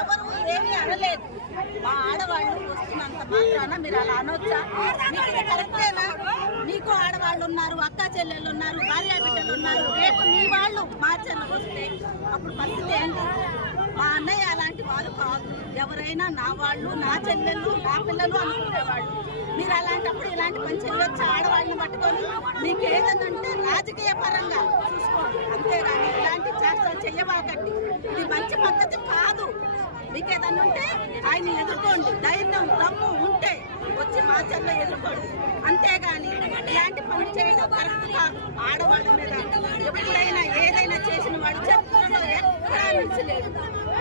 ఎవరు ఏమీ అనలేదు. మా ఆడవాళ్ళు వస్తున్నంత మాత్రాన మీరు అలా అనొచ్చా? కరెక్టేనా? మీకు ఆడవాళ్ళు ఉన్నారు, అక్క చెల్లెళ్ళు ఉన్నారు, భార్య బిడ్డలు ఉన్నారు. రేపు మీ వాళ్ళు మార్చలు వస్తే అప్పుడు పరిస్థితి ఏంటి? మా అన్నయ్య అలాంటి వారు కాదు. ఎవరైనా నా వాళ్ళు, నా చెల్లెళ్ళు, నా పిల్లలు అనుకునేవాళ్ళు. మీరు అలాంటప్పుడు ఇలాంటి పని చేయొచ్చు? ఆడవాళ్ళని పట్టుకొని మీకు ఏదనంటే రాజకీయ పరంగా చూసుకోండి, అంతేగాని ఇలాంటి చేష్టలు చెయ్యబాకండి. ఇది మంచి పద్ధతి కాదు. మీకు ఏదన్నా ఉంటే ఆయన ఎదుర్కోండి. ధైర్యం దమ్ము ఉంటే వచ్చి మార్చల్లో ఎదుర్కోండి, అంతేగాని ఇలాంటి పనులు చేయడం కరెక్ట్ కాదు. ఆడవాళ్ళ మీద ఎప్పుడైనా ఏదైనా చేసిన వాడు చరిత్రలో ఎక్కడా నిలిచలేదు,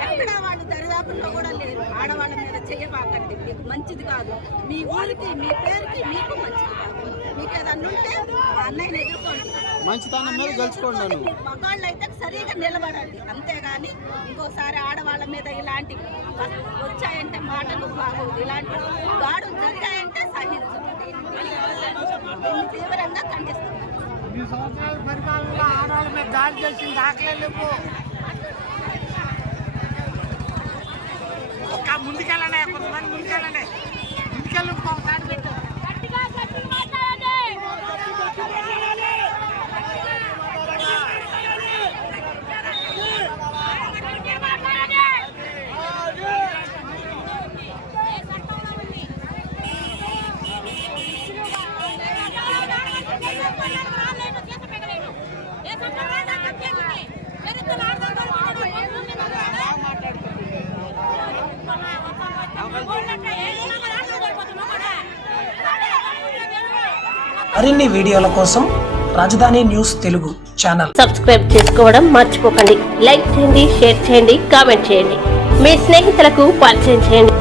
ఎక్కడా వాళ్ళు దరిదాపుల్లో కూడా లేరు. ఆడవాళ్ళ మీద చేయబాకండి, మీకు మంచిది కాదు. మీ ఊరికి, మీ పేరుకి మీకు మంచిది కాదు. మీకు ఏదన్నా ఉంటే మా అన్నయ్యని ఎదుర్కోండి, మంచితనం మీద గెలుచుకోండి. మగాళ్ళు అయితే సరిగా నిలబడండి, అంతేగాని ఇంకోసారి ఆడవాళ్ళ మీద ఇలాంటి వచ్చాయంటే మాటలు బాగోదు. ఇలాంటి దాడులు జరిగాయంటే సహించండి, తీవ్రంగా ఖండిస్తున్నాం. ఈ సంవత్సరాల పరిపాలనలో ఆడవాళ్ళ మీద దాడి చేసిన దాఖలే లేవు. ముందుకెళ్ళండి, కొంతమంది ముందుకెళ్ళండి, ముందుకెళ్ళి ఒకసారి పెట్టు. మరిన్ని వీడియోల కోసం రాజధాని న్యూస్ తెలుగు ఛానల్ సబ్స్క్రైబ్ చేసుకోవడం మర్చిపోకండి. లైక్ చేయండి, షేర్ చేయండి, కామెంట్ చేయండి. మీ స్నేహితులకు పరిచయం చేయండి.